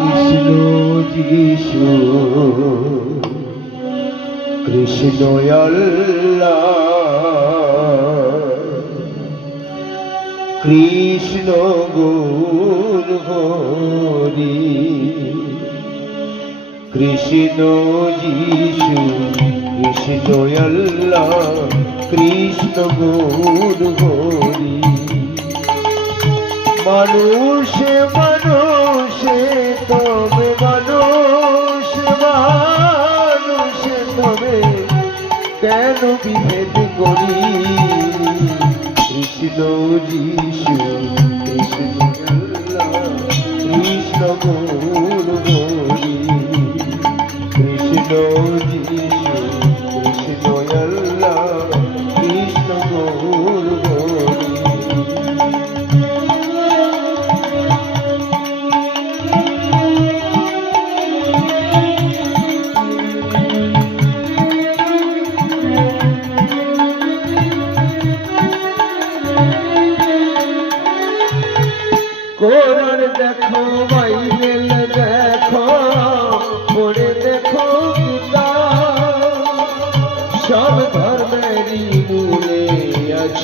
কৃষ্ণ যিশু কৃষ্ণ কৃষ্ণ গুর হরি কৃষ্ণ যিশু কৃষ্ণ কৃষ্ণ গুর হরি। মানুষে মানুষে তবে মানুষ, মানুষে তবে কেন বিভেদ করি? কৃষ্ণ যিশু, কৃষ্ণ কৃষ্ণ গৌর হরি কৃষ্ণ যিশু, কৃষ্ণ কৃষ্ণ গৌর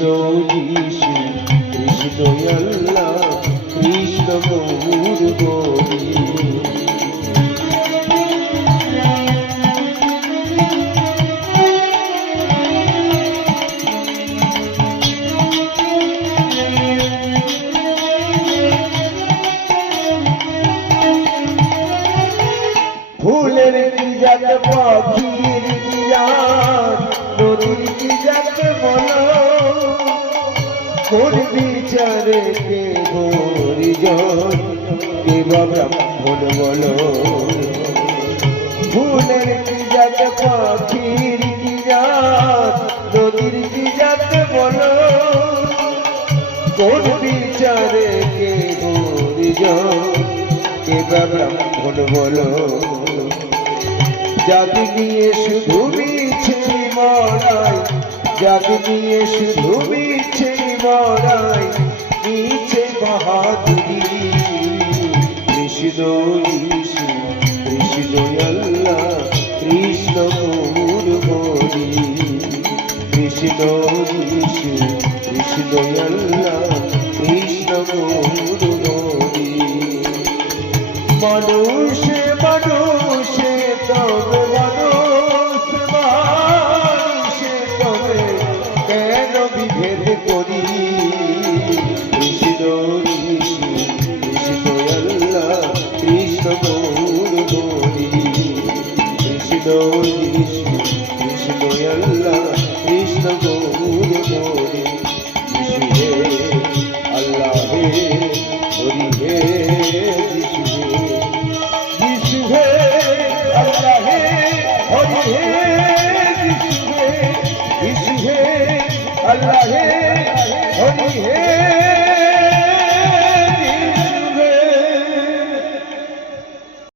কৃষ্ণ যিশু কৃষ্ণ আল্লাহ কৃষ্ণ গৌর গৌরী ফুলের কি জাত পাখির নদীর কি কোন বিচারে কে হরিজন কে ব্রাহ্মণ বলো? ফুলের কি জাত পাখির কি জাত? নদীর কি জাত বলো? কোন বিচারে কে হরিজন কে ব্রাহ্মণ বলো? জাতি নিয়ে শুধু মিছে মরাই জাতি নিয়ে শুধু মিছে মরাই মিছে বাহাদুরি। কৃষ্ণ যিশু কৃষ্ণ আল্লাহ, কৃষ্ণ গৌর হরি। কৃষ্ণ যিশু কৃষ্ণ আল্লাহ, কৃষ্ণ গৌর হরি। মানুষে মানুষে কেন বিভেদ করি। কৃষ্ণ কৃষ্ণ কৃষ্ণ গৌর গৌরী কৃষ্ণ যিশু কৃষ্ণ আল্লাহ, কৃষ্ণ গৌর গৌরী যিশু হে আল্লাহ হে হরি হে যিশু হে। যিশু হে আল্লাহ হে হরি হে Ibrahim, Ibrahim, Ibrahim, Ibrahim, Ibrahim, Ibrahim,